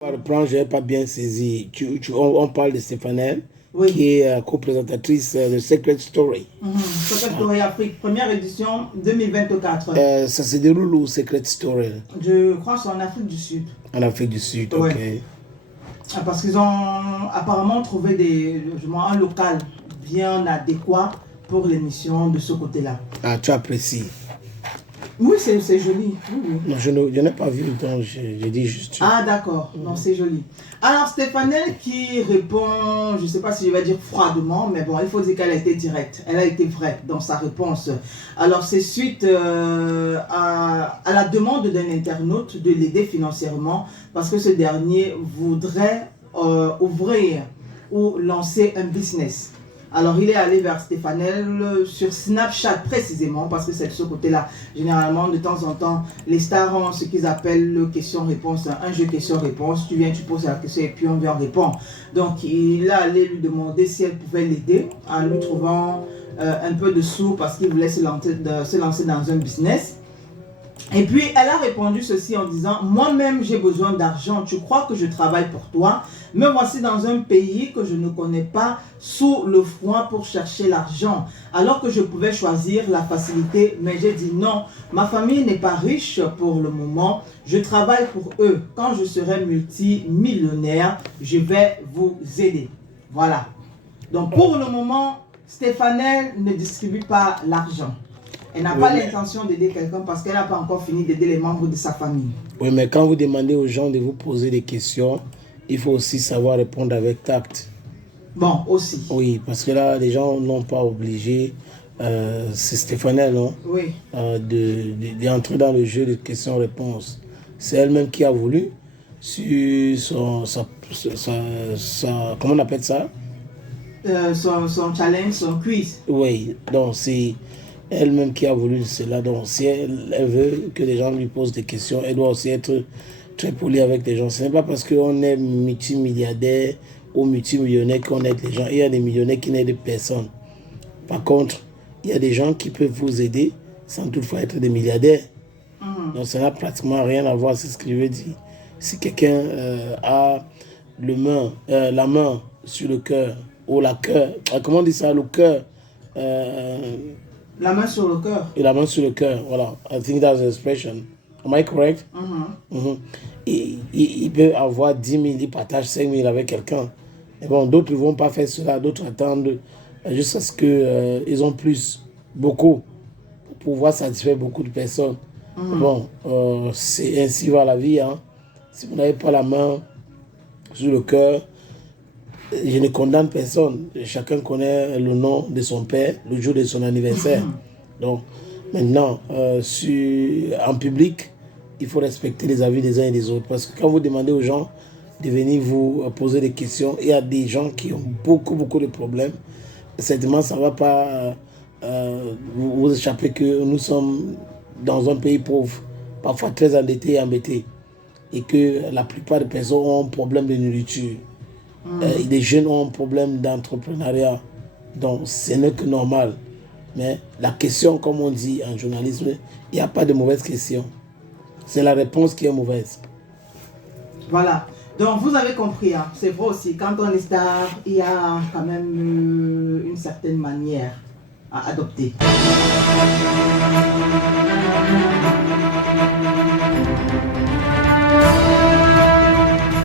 On reprend, je n'ai pas bien saisi. On parle de Stéphanie, Oui. qui est co-présentatrice de Secret Story. Secret Story Afrique, première édition 2024. Ça se déroule où, Secret Story? Je crois que c'est en Afrique du Sud. En Afrique du Sud, Ouais. ok. Parce qu'ils ont apparemment trouvé un local bien adéquat pour l'émission de ce côté-là. Ah, tu apprécies? Oui, c'est joli. Oui. Non, je n'ai pas vu, donc je dis juste. Ah, d'accord. Non, c'est joli. Alors, Stéphanelle qui répond, je ne sais pas si je vais dire froidement, mais bon, il faut dire qu'elle a été directe. Elle a été vraie dans sa réponse. Alors, c'est suite à la demande d'un internaute de l'aider financièrement parce que ce dernier voudrait ouvrir ou lancer un business. Alors, il est allé vers Stéphanelle sur Snapchat précisément, parce que c'est de ce côté-là. Généralement, de temps en temps, les stars ont ce qu'ils appellent le question-réponse, un jeu question-réponse. Tu viens, tu poses la question et puis on vient répondre. Donc, il est allé lui demander si elle pouvait l'aider en lui trouvant un peu de sous parce qu'il voulait se lancer dans un business. Et puis, elle a répondu ceci en disant « Moi-même, j'ai besoin d'argent. Tu crois que je travaille pour toi? Me voici dans un pays que je ne connais pas, sous le froid pour chercher l'argent. Alors que je pouvais choisir la facilité, mais j'ai dit non. Ma famille n'est pas riche pour le moment. Je travaille pour eux. Quand je serai multimillionnaire, je vais vous aider. » Voilà. Donc, pour le moment, Stéphanelle ne distribue pas l'argent. Elle n'a pas l'intention d'aider quelqu'un parce qu'elle n'a pas encore fini d'aider les membres de sa famille. Oui, mais quand vous demandez aux gens de vous poser des questions, il faut aussi savoir répondre avec tact. Bon, aussi. Oui, parce que là, les gens n'ont pas obligé, c'est Stéphanelle, non? Oui. D'entrer dans le jeu de questions-réponses. C'est elle-même qui a voulu, sur comment on appelle ça? Son challenge, son quiz. Oui, donc c'est elle-même qui a voulu cela. Donc si elle veut que les gens lui posent des questions, elle doit aussi être très polie avec les gens. Ce n'est pas parce qu'on est multimilliardaire ou multimillionnaire qu'on aide les gens. Il y a des millionnaires qui n'aident personne. Par contre, il y a des gens qui peuvent vous aider sans toutefois être des milliardaires. Donc ça n'a pratiquement rien à voir, c'est ce que je veux dire. Si quelqu'un a la main sur le cœur, ou la cœur, comment on dit ça, le cœur, la main sur le cœur. Et la main sur le cœur, voilà. I think that's the expression. Am I correct? Il peut avoir 10 000, il partage 5 000 avec quelqu'un. Et bon, d'autres ne vont pas faire cela, d'autres attendent jusqu'à ce qu'ils ont plus, beaucoup, pour pouvoir satisfaire beaucoup de personnes. Bon, c'est ainsi va la vie. Hein. Si vous n'avez pas la main sur le cœur, je ne condamne personne. Chacun connaît le nom de son père, le jour de son anniversaire. Donc, maintenant, en public, il faut respecter les avis des uns et des autres. Parce que quand vous demandez aux gens de venir vous poser des questions, il y a des gens qui ont beaucoup de problèmes. Certainement, ça ne va pas vous échapper que nous sommes dans un pays pauvre, parfois très endetté et embêté. Et que la plupart des personnes ont un problème de nourriture. Les jeunes ont un problème d'entrepreneuriat. Donc, ce n'est que normal. Mais la question, comme on dit en journalisme, il n'y a pas de mauvaise question. C'est la réponse qui est mauvaise. Voilà. Donc, vous avez compris. Hein. C'est vrai aussi. Quand on est star, il y a quand même une certaine manière à adopter.